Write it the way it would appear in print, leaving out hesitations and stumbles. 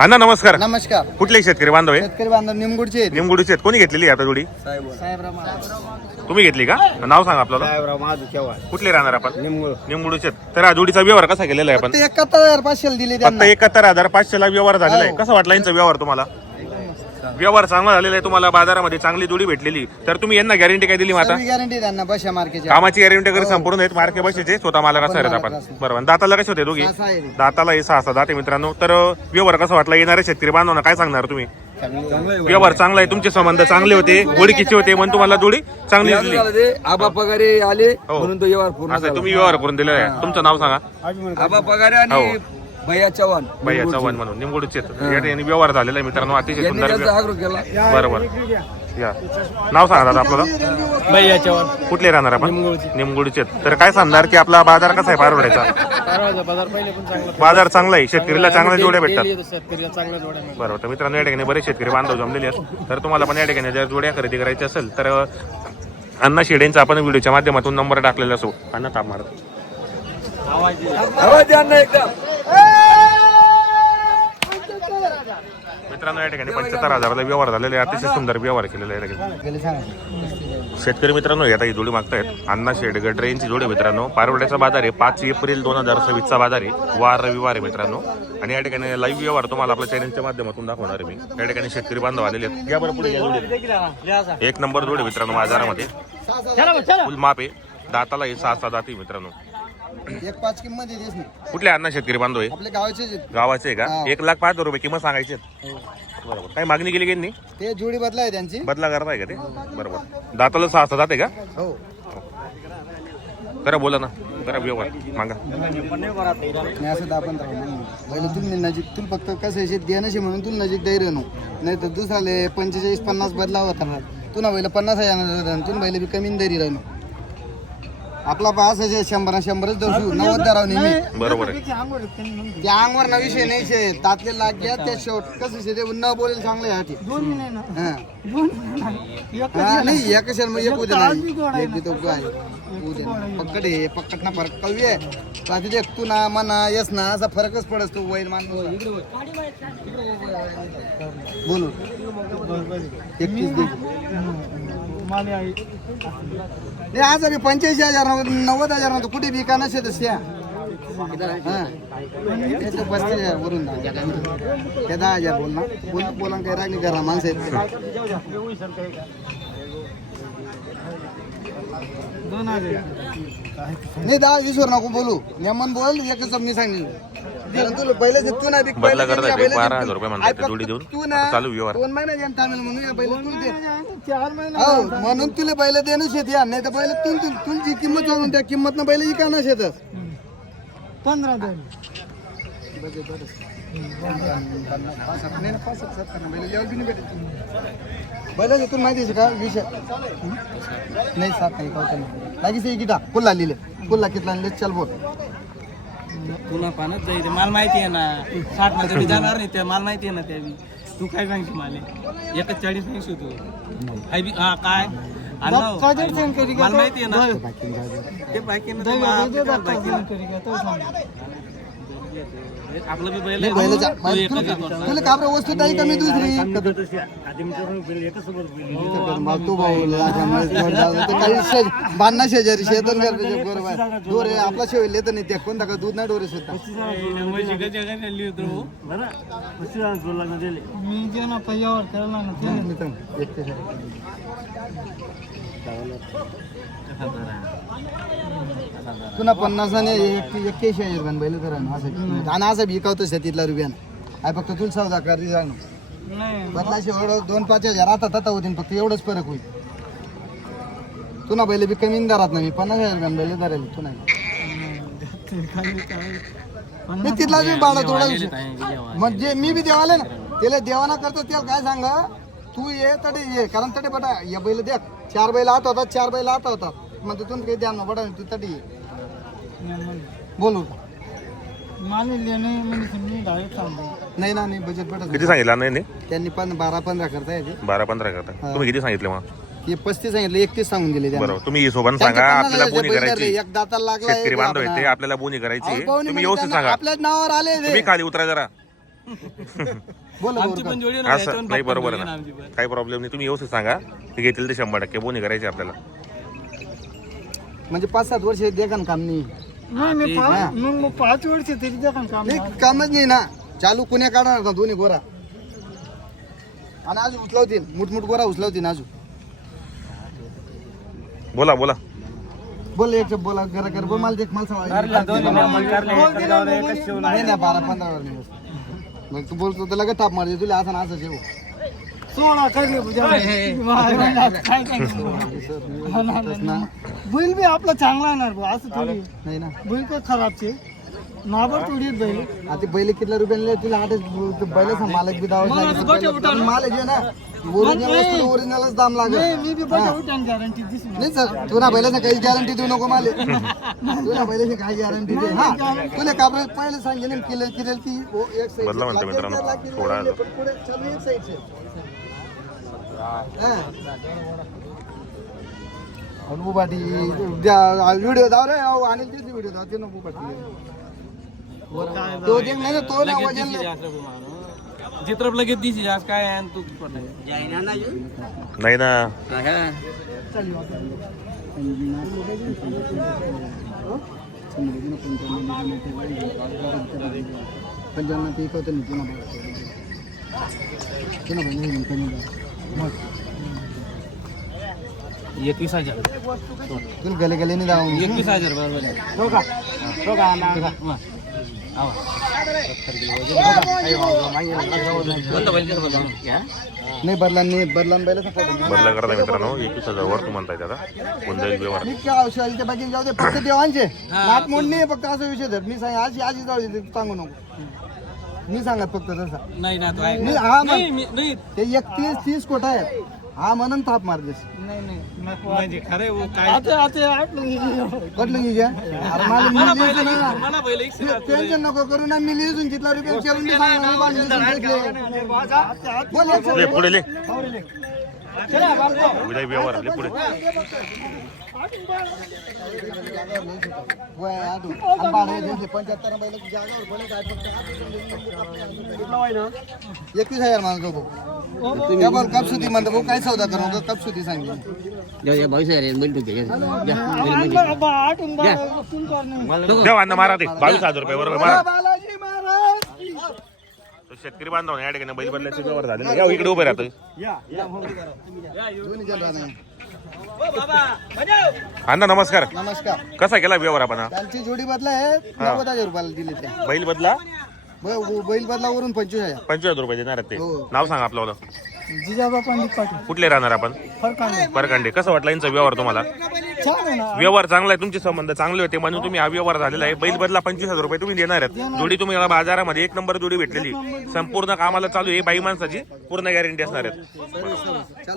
अण्णा नमस्कार. नमस्कार. कुठले शेतकरी बांधव आहे? शेतकरी बांधव निमगुडचे आहेत. निमगुडीचे आहेत. कोणी घेतलेली आता जोडी? तुम्ही घेतली का? नाव सांगा आपल्याला. कुठले राहणार आपण? निमगुडीचे आहेत. तर हा जोडीचा व्यवहार कसा केलेला आहे आपण? 71,500 दिले फक्त त्यांना. 71,500 ला व्यवहार झालेला आहे. कसा वाटला यांचा व्यवहार तुम्हाला? व्यवहार चांगला झालेला आहे. तुम्हाला बाजारामध्ये चांगली जोडी भेटलेली. तर तुम्ही यांना गॅरंटी काय दिली माता? गॅरंटी त्यांना बशा मार्केटची. कामाची गॅरंटी वगैरे संपूर्ण आहेत. मार्के बसेचे स्वतः मला कसं आहेत आपण. बरोबर. दाताला कसे होते दोघी? दाताला हे 6 दाते मित्रांनो. तर व्यवहार कसा वाटला? येणारे शेतकरी बांधवांना काय सांगणार तुम्ही? व्यवहार चांगला आहे. तुमचे संबंध चांगले होते, ओळखीचे होते म्हणून तुम्हाला जोडी चांगली दिली. आबा पगारे आले म्हणून तो व्यवहार पूर्ण असं तुम्ही व्यवहार करून दिलेला आहे. तुमचं नाव सांगा. आबा पगारे आणि भैया चव्हाण. भैया चव्हाण म्हणून निमगुडचे यांनी व्यवहार झालेला आहे मित्रांनो. अतिशय सुंदर. बरोबर. या नाव सांगा दादा आपल्याला. भैया चव्हाण. कुठले राहणार आपण? निमगुडचे. तर काय सांगणार की आपला बाजार कसा आहे पारवड्याचा? बाजार चांगला आहे. शेतकरीला चांगल्या जोड्या भेटतात. बरोबर. तर मित्रांनो या ठिकाणी बरेच शेतकरी बांधव जमलेले आहेत. तर तुम्हाला पण या ठिकाणी जर जोड्या खरेदी करायची असेल तर अण्णा शेडेंचा आपण व्हिडिओच्या माध्यमातून नंबर टाकलेला असो. अण्णा ताप मारत मित्रांनो या ठिकाणी 75,000ला व्यवहार झालेला आहे. अतिशय सुंदर व्यवहार केलेला आहे. शेतकरी मित्रांनो आता ही जोडी मागतायत. अण्णा शेड गडरे यांची जोडी मित्रांनो. पारवड्याचा बाजार आहे. 5 एप्रिल 2026 बाजार आहे. वार रविवार आहे मित्रांनो. आणि या ठिकाणी लाईव्ह व्यवहार तुम्हाला आपल्या चॅनलच्या माध्यमातून दाखवणार आहे मी. या ठिकाणी शेतकरी बांधव आलेले आहेत. या बरं पुढे या जोडी. एक नंबर जोडी मित्रांनो बाजारामध्ये. फुल माप आहे. दाताला हे 6 दाती मित्रांनो. 1.5 किंमत देतेच नाही. कुठले अण्णा शेतकरी बांधव आहे? आपल्या गावाचेच आहेत. गावाचे आहे का? 1,05,000 रुपये किंमत सांगायची. बरोबर. काही मागणी केली की ते जोडी बदला आहे त्यांची. बदला करताय का ते? बरोबर. दाताला 6 दात आहे का? हो. करा बोला ना. करा व्यवहार मागा. नाही असं आपण पहिले तुम्ही नजीक तुला फक्त कसं आहे देण्याशी म्हणून तुला नजीक धैर्य नाही तर दुसऱ्याले 45-50 बदला होता. तुला पहिलं 50,000 तुला पहिले बी कमी धैर्य राहणं. आपला पास आहे 100-100च दर्शू 90 राहू नेहमी. बरोबर आहे. त्या अंगवर ना विषय नाही शे तातले लाग घ्या त्या शेवट कसं शे ते न बोलेल चांगलं आहे. नाही एक कशा मग एक उद्या नाही एक तो आहे उद्या पक्कड आहे. पक्कड ना फरक कवी आहे. तिथे तू ना मना यस ना असा फरकच पडस तू वैर मान बोलू 31 दे. आज अभी 85,000 90,000 नव्हतं कुठे बिका नसे तस्या 35,000 वरून 10,000 बोल ना बोला काही राग नाही करा माणसं आहेत. नाही 10-20 वर नको बोलू. नेमन बोल एकच मी सांगितलं. पहिले तू ना बदला करताय. 12,000 रुपये म्हणतात जोडी देऊन. चालू व्यवहार 2 महिने द्या तामिळ म्हणून पहिले तू दे. 4 महिने म्हणून तुला पहिले देणं शेत या नाही तर पहिले तुमची किंमत वाढून त्या किंमत न पहिले इकाना शेतच 15 द्या. बैल तू माहिती का विषय नाही 7 नाही कवतं नाही लागीच गिटा फुल्ला लिहिले फुल्ला कितला आणले चल बोल. तुला पाण्यात जाईल मला माहिती आहे ना. 60 मध्ये जाणार नाही. त्या मला माहिती आहे ना. त्या तू काय सांगते मला 41 नाही तू हा काय मला माहिती आहे ना. ते बाकी आपलं बी बैल तुला काबरा वस्तू नाही कमी दुसरी बांधणा शेजारी शेतन बरोबर डोरे आपला शेवेल येत नाही. ते कोणता का दूध नाही डोरे सुद्धा पुन्हा 50 आणि 81,000 बैल तर आणि असं विकवतो शेतीतला रुपयानं आहे. फक्त तुला सौदा करी सांग बदलाशी 2-5,000 आता होतील. फक्त एवढंच फरक होईल. तुला बैल बी कमी दरात नाही. 50,000 बैल धरायला तू नाही तिथला बाळा थोडा विषय म्हणजे मी बी देवाले ना त्याला देवाना करतो. त्याला काय सांगा तू ये तडे ये कारण तडे बटा या बैल देख 4 बैल आत होतात 4 बैल आत होतात मग तिथून काही द्या ना बटा तू तडी ये बोलू नाही ना नाही बजेट बटा किती सांगितलं नाही त्यांनी 12-15 करताय 12-15 करता. तुम्ही किती सांगितले मग? हे 35 सांगितले 31 सांगून दिले. बरोबर. तुम्ही हिशोबाने सांगा. आपल्याला बोनी करायची. एक दाताला लागला शेतकरी बांधव येते आपल्याला बोनी करायची. तुम्ही व्यवस्थित सांगा. आपल्या नावावर आले तुम्ही खाली उतरा जरा. बोला आमची पण जोडी ना असं याच्यावरून नाही बघतो बरोबर जोडी आहे ना ना आमची पण. काही प्रॉब्लेम नाही तुम्ही व्यवस्थित सांगा ते घेतील ते 100% बोनी करायची आपल्याला म्हणजे 5-7 वर्ष देखा काम नाही मग 5 वर्ष तरी देखा काम नाही कामच नाही ना चालू कुण्या काढणार ना दोन्ही गोरा आणि अजून उचलवतील मुठमुठ गोरा उचलवतील अजून बोला बोला बोल एक बोला करा कर बोल मला देख मला सांग नाही ना 12-15 वर नाही मग तू बोलतो तर लगेच ताप मारते तुला असं ना असं जेव 16 करले बैल बी आपला चांगला येणार भाऊ असं थोडी नाही ना बैल काय खराबचे नाबर थोडी बैल आता पहिले किती रुपयाला तुला 8 बैल मालक बी दावा माल जे ना ओरिजिनलच दाम लागेल मी बी बघा गॅरंटी दिसली नाही सर तुला बैलाचं काही गॅरंटी देऊ नको मला तुला बैलाची काही गॅरंटी दे हा तुला काबर पहिले सांगेन किलेल ती एक साईड बदला म्हणतो मित्रांनो थोडा पुढे चालू एक साईड से बुबाटी व्हिडिओ दाव रे आणि तीच व्हिडिओ दाव ते नको बुबाटी तो देख नाही ना तो ना वजन चित्रप लगेच दिसी आज काय आहे आणि तू नाही ना पंजाब ते होतं ना 21,000 तुला गले गले नाही जाऊन 21,000 बरोबर आहे. नाही बदला बैला बदला करता मित्रांनो 21,000 वर तू म्हणताय दादा कोण जाईल व्यवहार मी काय औषधाच्या बाकी जाऊ दे फक्त देवांचे नाक मोड नाही फक्त असा विषय धर मी सांग आजी आजी जाऊ दे सांगू नको मी सांगत फक्त तसा नाही ना तो आहे. मी हा नाही मी- नाही ते 31-30 कोटा आहे हा म्हणून थाप मारतेस म्हणजे खरं वो काय कटलं की घ्या अरे मला मिली ना मला पहिले 100 टेन्शन नको करू ना मिली इथून जितला रुपये चरून मी सांगणार मी बांधली इथून बोल एक ले पुढे ले उद्या व्यवहार ले पुढे वय आदू आणि भाडे द्यायचे 75 बैल जागावर बोले काय फक्त 21,000 मागतो भाऊ त्या बोल कपसुती म्हणतो भाऊ काय सौदा करू का कपसुती सांगितली देवा अण्णा मारा ते 22,000 रुपये बरोबर मारा बालाजी महाराज तो शेतकरी बांधव या ठिकाणी बैल बदलायचे व्यवहार झाले या इकडे उभे राहतो दोन्ही जण राहणार. अण्णा नमस्कार नमस्कार कसा केला व्यवहार आपण हा? त्यांची जोडी बदला आहे 90,000 रुपयाला दिली त्या बैल बदला बैल बदला वरून 25,000 25,000 रुपये देणार आहेत ते हो. नाव सांगा आपलं जिजाबा पंडित पाटील कुठले राहणार आपण फरकाने परखंडे कसं वाटलं यांचा व्यवहार तुम्हाला छान आहे ना व्यवहार चांगला आहे तुमचे संबंध चांगले होते म्हणून तुम्ही हा व्यवहार झालेला आहे बैल बदला 25,000 रुपये तुम्ही देणार आहेत जोडी तुम्ही याला बाजारामध्ये 1 नंबर जोडी भेटलेली संपूर्ण कामाला चालू आहे बाई माणसाची पूर्ण गॅरंटी असणार आहेत चालू